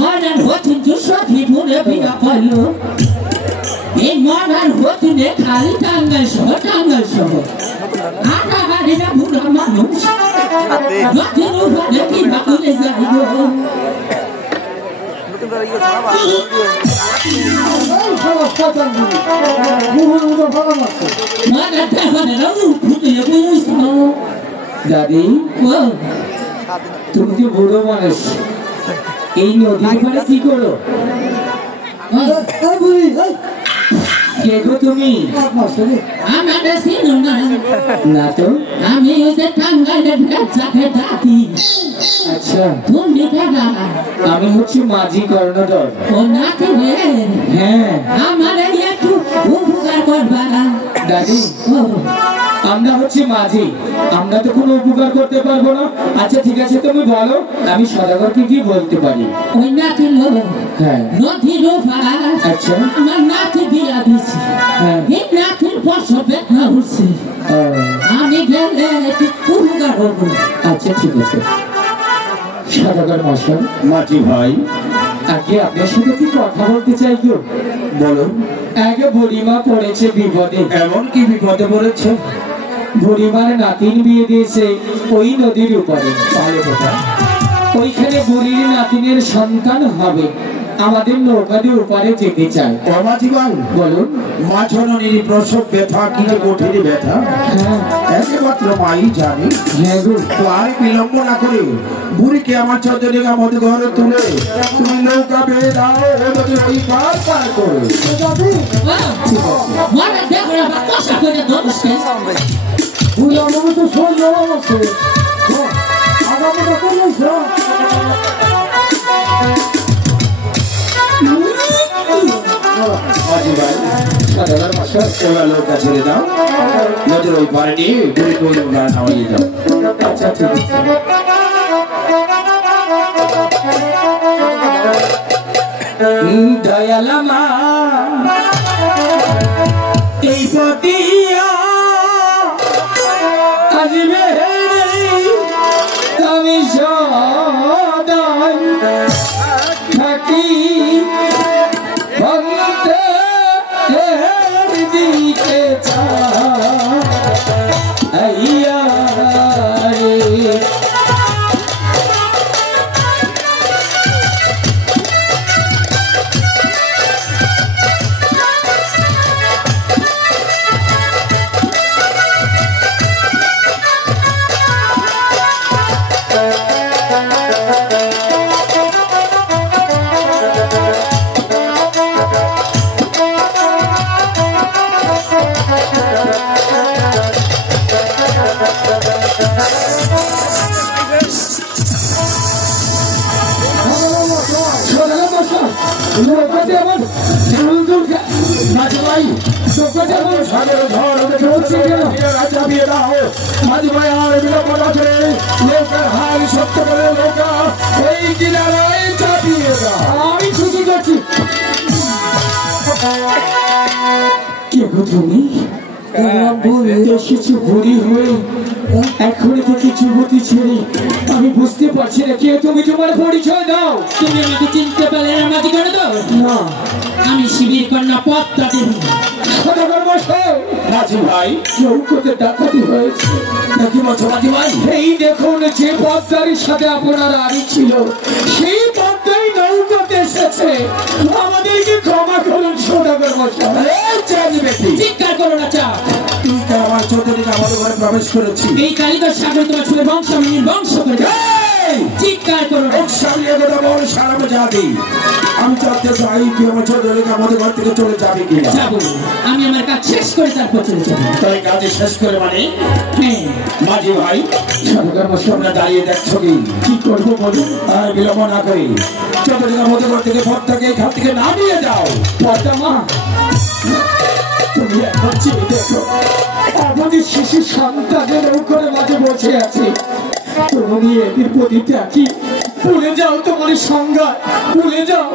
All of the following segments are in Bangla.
মরার হতুন দুঃখী ভুলে বিয়া করলো এই মরার হতুনে খালি টাঙ্গাল সহ আটা বাড়িরা বুড়া মানুষ নতুন উপরে কি বাকুলে যাইব দাদি তুমি তো বুড়ো মানুষ এই নদীর পাড়ে কি করো কে গো তুমি আমাদের চিনো না তো আমি যে টাঙ্গাইলের ভেজাকে ডাকি আচ্ছা তুমি দাদা আমি হচ্ছে মাঝি কর্ণধর ও নাকি রে হ্যাঁ আমার একটু উপকার করবা দাদি আমরা হচ্ছে মাঝি আমরা তো কোনো উপকার করতে পারবো না আচ্ছা ঠিক আছে তুমি বলো আমি সদাগরকে কি বলতে পারি ওই নাকি হ্যাঁ নদীর আচ্ছা আমার নাতি বিয়া দিছি এই নাতির প্রসব বেদনা উঠছে আমি গেলে একটু উপকার করবো আচ্ছা ঠিক আছে সদাগর মশাই মাঝি ভাই আগে আপনার সাথে কি কথা বলতে চাই গো বলো আগে বুড়িমা পড়েছে বিপদে এমন কি বিপদে পড়েছে বুড়িমার নাতিন বিয়ে দিয়েছে ওই নদীর উপরে ভালো কথা ওইখানে বুড়ির নাতিনের সন্তান হবে আমাদের নৌকাদের উপরে যেতে চাই মাঝি ভাই বলুন মাঝননির প্রসব ব্যথা কি যে কঠিন ব্যথা একমাত্র মাই জানি তো আর বিলম্ব না করে বুড়িকে আমার চন্দ্রিকা মধ্যে ঘরে তুলে তুমি নৌকা বেয়ে দাও নদী ওই পার পার করো মানে দেখো না কষা করে ধরছে তো সহ্য আছে আগামী মাঝি ভাই সদাগর মশাই এবার নৌকা ছেড়ে দাও নদীর ওই পারে নিয়ে বুড়িকে ওই নৌকা নামিয়ে দাও আচ্ছা ঠিক আছে দয়ালামা এই পতিয়া আসবে আমি সদাই থাকি ভক্তের দিকে চাইয়া রে এসেছি বুড়ি হয়ে এখনই তো কিছু গতি ছেড়ে আমি বুঝতে পারছি না কে তুমি তোমার পরিচয় দাও তুমি আমাকে চিনতে পারলে মাঝি করে দাও না আমি শিবির কন্যা পত্তা দেবী সদাগর মশাই মাঝি ভাই নৌকোতে ডাকাতি হয়েছে নাকি বলছো মাঝি ভাই এই দেখুন যে পদ্মারির সাথে আপনার আড়ি ছিল সেই পদ্মাই নৌকাতে এসেছে আমাদেরকে ক্ষমা করুন সদাগর মশাই চিৎকার করো না চা তুই তো আমার চৌধুরীকে আমাদের ঘরে প্রবেশ করেছি এই কালিদার সাগর তোমার ছেলে বংশ আমি নির্বংশ করে চিৎকার করো সারাবে জাতি আমি চাচ্ছি চাই তুই আমার চৌধুরীকে আমাদের ঘর থেকে চলে যাবে কি যাবো আমি আমার কাজ শেষ করে তারপর চলে যাবো তাই কাজে শেষ করে মানে হ্যাঁ মাঝি ভাই সদাগর মশাই তোমরা দাঁড়িয়ে দেখছো কি করবো বলুন আর বিলম্ব না করে চৌধুরীকে আমাদের ঘর থেকে ভোটটাকে এখান থেকে নামিয়ে যাও পদ্মা মা তুমি এখন চেয়ে দেখো আমাদের শিশু সন্তানের উপরে মাঝে বসে আছে তুমি এদের প্রতি কি ভুলে যাও তোমার সংজ্ঞা ভুলে যাও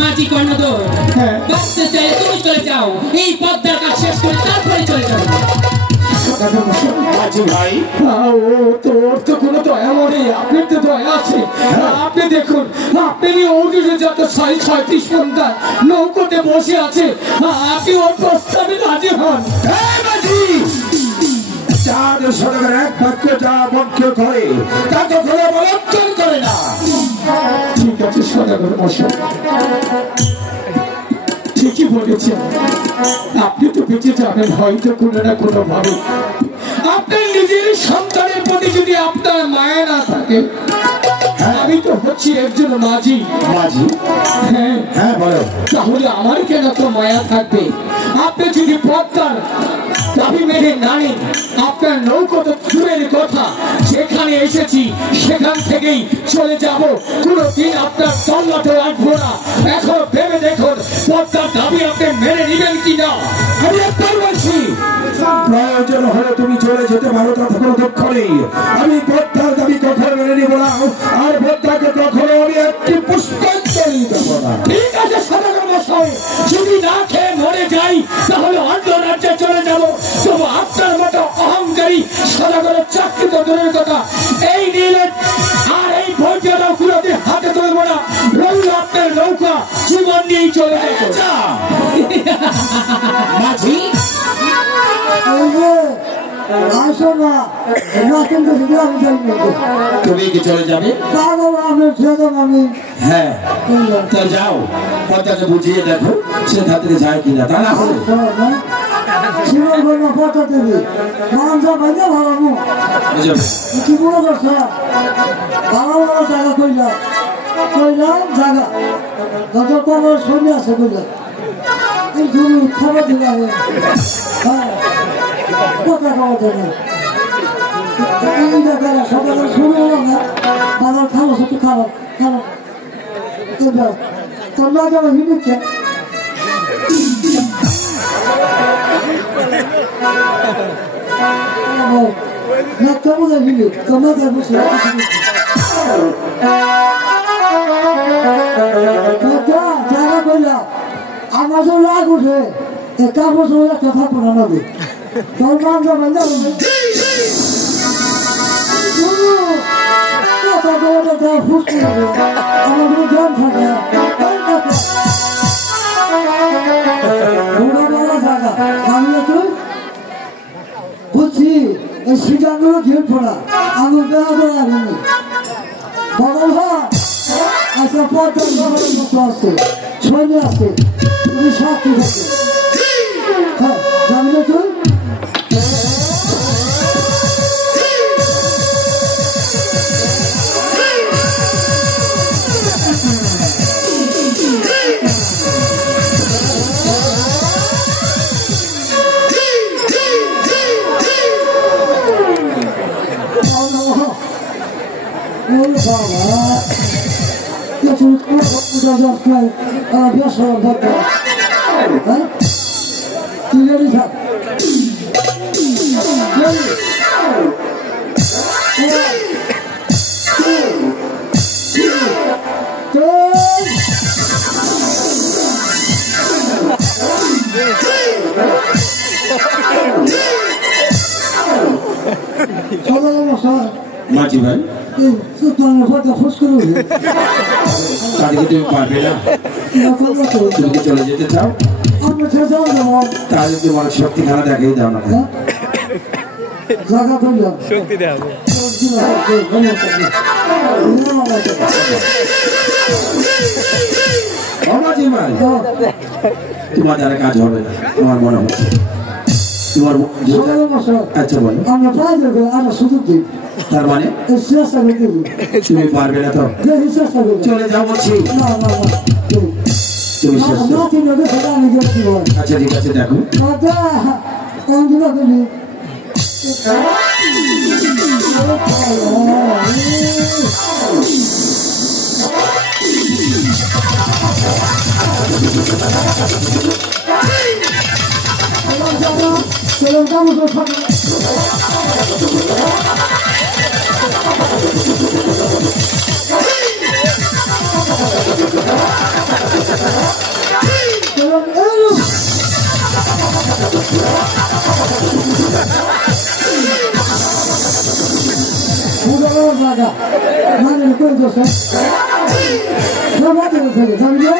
মাঝি কর্ণধর হ্যাঁ বাঁচতে চাই তুমি চলে যাও এই পদ্মার কাজ শেষ করে তারপরে চলে যাও সদাগর মশাই মাঝি ভাই ও তোর তো কোনো দয়া মনে আপনার তো দয়া আছে আপনি দেখুন আপনি ওদিকে যত 36 ঘন্টা নৌকোতে বসে আছে আপনি ওর প্রস্তাবে রাজি হন মাঝি চাঁদ সদাগর এক বাক্য যা বক্ষ করে তা কখনো অবলম্বন করে না। ঠিক আছে সদাগর মশাই ঠিকই বলেছেন আপনি তো বেঁচে যাবেন হয়তো কোনো না কোনো ভাবে আপনার নিজের সন্তানের প্রতি যদি আপনার মায়া না থাকে আমি তো হচ্ছি একজন মাঝি মাঝি হ্যাঁ হ্যাঁ বলো তাহলে আমার কেন তো মায়া থাকবে আপনি যদি পদ্মার দাবি মেনে নানেন আপনার নৌকো তো দূরের কথা যেখানে এসেছি সেখান থেকেই চলে যাব কোনোদিন আপনার তল্লাটে রাখবো না এখন ভেবে দেখুন পদ্মার দাবি আপনি মেনে নেবেন কিনা আমি একবার বলছি প্রয়োজন হলে তুমি চলে যেতে পারো তাতে কোনো দুঃখ নেই আমি পদ্মার দাবি কখনো মেনে নিব না আর পদ্মাকে কখনো আমি একটি পুষ্পাঞ্জলি দেবো না। ঠিক আছে সদাগর মশাই যদি না খেয়ে মরে যাই তাহলে অন্য রাজ্যে চলে যাব তবু আপনার মতো অহংকারী সদাগরের চাকরি তো দূরের কথা এই নীলে আর এই ভোজ্য নৌকুলোতে হাতে তুলবো না রইল আপনার নৌকা জীবন নিয়েই চলে যাবো মাঝি তুমি কি চলে যাবে? হ্যাঁ তা যাও পদ্মাকে বুঝিয়ে দেখো সে ধাতে যায় কিনা তা না হলে কথা খাওয়া যায় না সকালে শুনে না বাজার খাবো শুধু খাবার খাবার তোর না যাবো হিমিচ্ছে না কেমন হিমি তোমরা যাবো জায়গা করলাম আমার যে রাগ উঠে কাপড় চলে একটা থাকবো না নদী তোর মান যাবেন যাবো আমাদের জ্ঞান থাকে আমি তুই বুঝছি এই সিটাগুলো ঘিরে পড়া আঙুল দেওয়া দেওয়া হয়নি বড় ভাই আচ্ছা পদ্মার মতো আছে ছয়নি আছে তুমি সাক্ষী থাকে হ্যাঁ জানি না তুই মাঝি ভাই খোঁজ করে তাদেরকে তুমি পারবে না তুমি কি চলে যেতে চাও তাহলে তোমার শক্তিখানা দেখাই দাও না জায়গা করলাম শক্তি দেওয়া মাঝি ভাই তোমার দ্বারা কাজ হবে না তোমার মনে হচ্ছে তোমার আচ্ছা বলো আমরা প্রায় আমরা সুযোগ দিই তার মানে তুমি পারবে না তো চলে যাও বলছি আচ্ছা ঠিক আছে দেখো টাকা মানে করে দোষে সব রাতে থাকে জানি না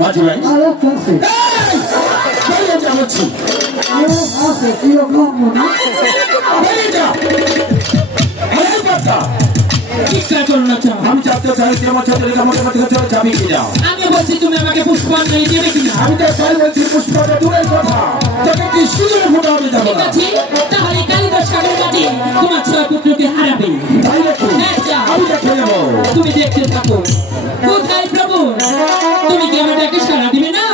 মাঝি ভাই আরে কাছে বেরিয়ে যা বলছি আরে আছে কি রকম মনে বেরিয়ে যা আরে বাচ্চা চিৎকার করো না চাও আমি চাপতে চাই যে আমার ছোট লেগে আমাকে মাটি চলে যাবি কি যাও আমি বলছি তুমি আমাকে পুষ্পাঞ্জলি দেবে কিনা আমি তো তাই বলছি পুষ্পটা দূরের কথা তোকে কি সুযোগ ফোটা হবে যাবো ঠিক আছে তাহলে কালিদাস সাগর মাঝে তোমার ছয় পুত্রকে হারাবে তাই দেখো হ্যাঁ যাও আমি দেখে নেবো তুমি দেখতে থাকো কোথায় প্রভু তুমি কি আমার ডাকে সাড়া দিবে না